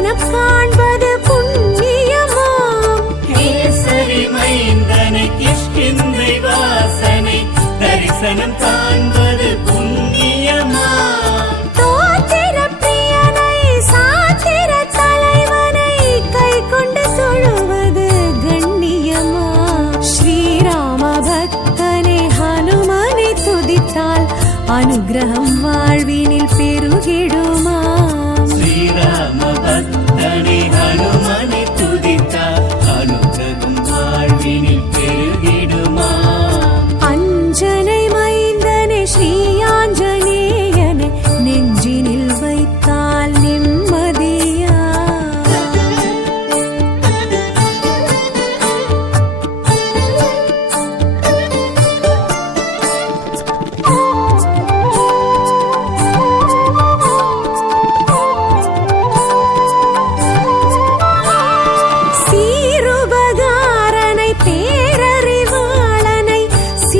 தரிசனம் காண்பது புண்ணியமாம். கேசரி மைந்தனை கிஷ்கிந்தை வாசனை தரிசனம் காண்பது புண்ணியமாம். தோத்திர பிரியனை சாத்திர தலைவனை கை கொண்டு தொழுவது கண்ணியமாம். ஸ்ரீராம பக்தனை ஹனுமனை துதித்தால் அனுகிரகம் வாழ்வினில் பெருகிடுமாம். ஸ்ரீராம பக்தனை ஹனும